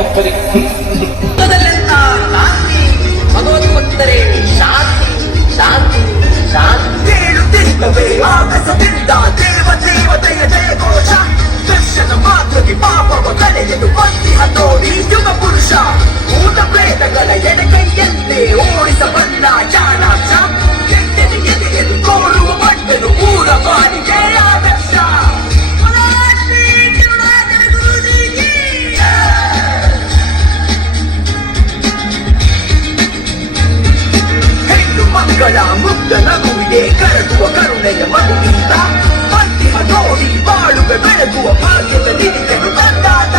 ಲೋಕದಲ್ಲೆಲ್ಲ ಶಾಂತಿ ಭಗವದ್ಭಕ್ತರೇ ಶಾಂತಿ ಶಾಂತಿ ಶಾಂತಿ. ದೇವ ದೇವತೆಯ ಜಯ ಘೋಷ ದರ್ಶನ ಮಾತೃಗೆ ಮಕ್ಕಳ ಮುಗ್ಧ ನಗುವಿಗೆ ಕರಗುವ ಕರುಣೆಯ ಮಗುವಿಂದ. ಅಂತಿಮ ನೋಡಿ ಬಾಳುವೆ ಬೆಳಗುವ ಭಾಗ್ಯದ ನಿಧಿಯನ್ನು ತಂದಾತ